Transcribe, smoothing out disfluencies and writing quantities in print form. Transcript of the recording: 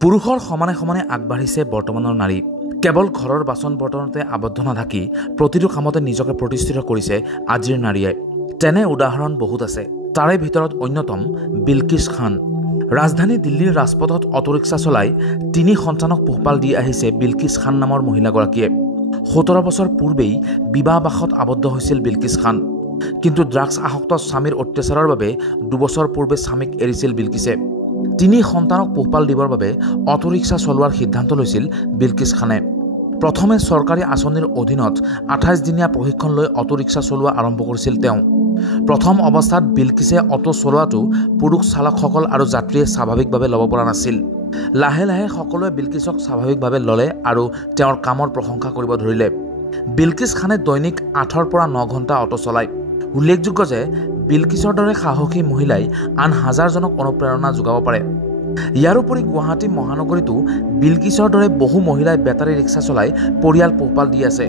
পুৰুষৰ সমানে সমানে আগবাঢ়িছে বৰ্তমানৰ নাৰী। কেৱল ঘৰৰ বাচন বৰ্তনতে আবদ্ধ নাথাকি প্ৰতিটো কামতে নিজকে প্ৰতিষ্ঠিত কৰিছে আজিৰ নাৰীয়ে। তেনে উদাহৰণ বহুত আছে। তাৰে ভিতৰত অন্যতম বিলকিছ খান। ৰাজধানী দিল্লীৰ ৰাজপথত অটোৰিক্সা চলাই 3 সন্তানক পোহপাল দি আহিছে বিলকিছ খান নামৰ মহিলাগৰাকীয়ে। 17 বছৰ পূৰ্বেই বিবাহবাসত আবদ্ধ হৈছিল বিলকিছ খান। কিন্তু ড্ৰাগছ আসক্ত স্বামীৰ অত্যাচাৰৰ বাবে 2 বছৰ পূৰ্বে স্বামীক এৰিছিল বিলকিছে। 3 সন্তানক পোহপাল দিবৰ বাবে অটোৰিক্সা চলোৱাৰ সিদ্ধান্ত লৈছিল বিলকিছ খানে। প্ৰথমে চৰকাৰী আঁচনিৰ অধীনত 28 দিনীয়া প্ৰশিক্ষণ লৈ অটোৰিক্সা চলোৱা আৰম্ভ কৰিছিল তেওঁ। প্ৰথম অৱস্থাত বিলকিছে অটো চলোৱাটো পুৰুষ চালকসকল আৰু যাত্ৰীয়ে স্বাভাৱিকভাৱে ল'ব পৰা নাছিল। লাহে লাহে সকলোৱে বিলকিছক স্বাভাৱিকভাৱে ল'লে আৰু তেওঁৰ কামৰ প্ৰশংসা কৰিব ধৰিলে। বিলকিছ খানে দৈনিক 8 পৰা 9 ঘণ্টা অটো চলায়। উল্লেখযোগ্য যে বিলকিছৰ দৰে সাহসী মহিলাই আন হাজাৰজনক অনুপ্ৰেৰণা যোগাব পাৰে। ইয়াৰোপৰি গুৱাহাটী মহানগৰীতো বিলকিছৰ দৰে বহু মহিলাই বেটাৰী ৰিক্সা চলাই পৰিয়াল পোহপাল দি আছে।